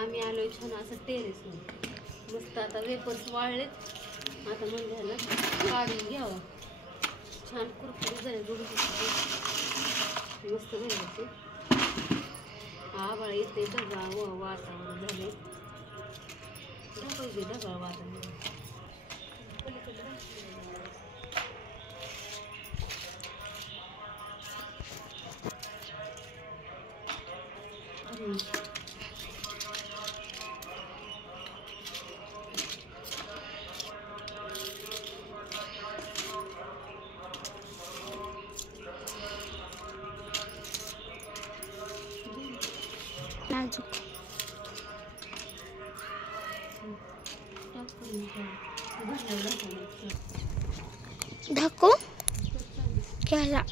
आम्ही आलोय छान असं टेरेसवर. मस्त आता वेपर्स वाळलेत. आता म्हणजे ना काढून घ्यावं. छान कुरकुरीत झाले मस्त झाले. आभाळ येते ढगाळ वातावरण झाले. ढगाळ वातावरण. नाजूक ढाकू घ्यायला.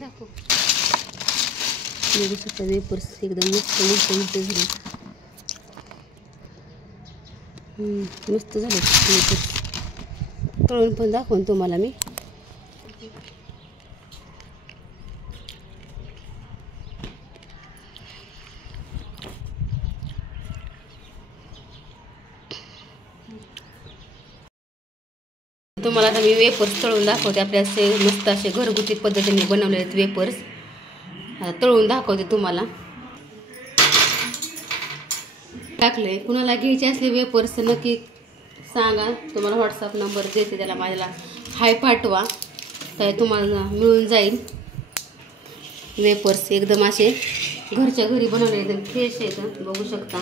दाखव. बघू शकता वेपर्स एकदम मस्त उलटे झाले. मस्त झाले वेपर्स. तळून पण दाखवून तुम्हाला मी. तुम्हाला आता मी वेपर्स तळून दाखवते. आपल्या असे मस्त असे घरगुती पद्धतीने बनवले आहेत वेपर्स. तळून दाखवते तुम्हाला. टाकले. कुणाला घ्यायचे असले वेपर्स नक्की सांगा. तुम्हाला व्हॉट्सअप नंबर देते, त्याला माझ्याला हाय पाठवा, तर तुम्हाला मिळून जाईल. वेपर्स एकदम असे घरच्या घरी बनवले, एकदम फ्रेश आहेत. बघू शकता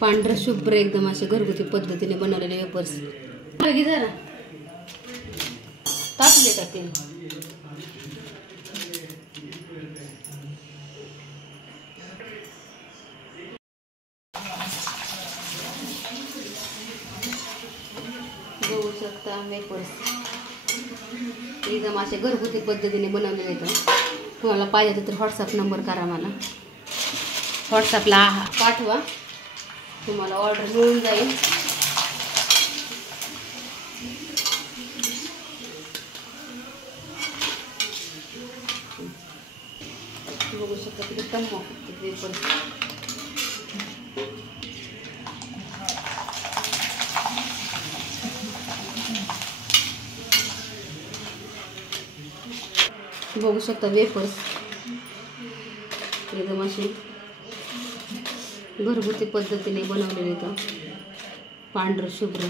पांढरं शुभ्र एकदम असे घरगुती पद्धतीने बनवलेले वेपर्स. लगेच जरा टाकले का ते. बघू शकता वेपर्स एकदम असे घरगुती पद्धतीने बनवलेले आहेत. तुम्हाला पाहिजे तर व्हॉट्सअप नंबर करा, मला व्हॉट्सअपला पाठवा, तुम्हाला ऑर्डर मिळून जाईल. बघू शकता किती कमी वेपर्स. बघू शकता वेपर्स एकदम असे घरगुती पद्धतीने बनवलेले आहेत. पांढरं शुभ्र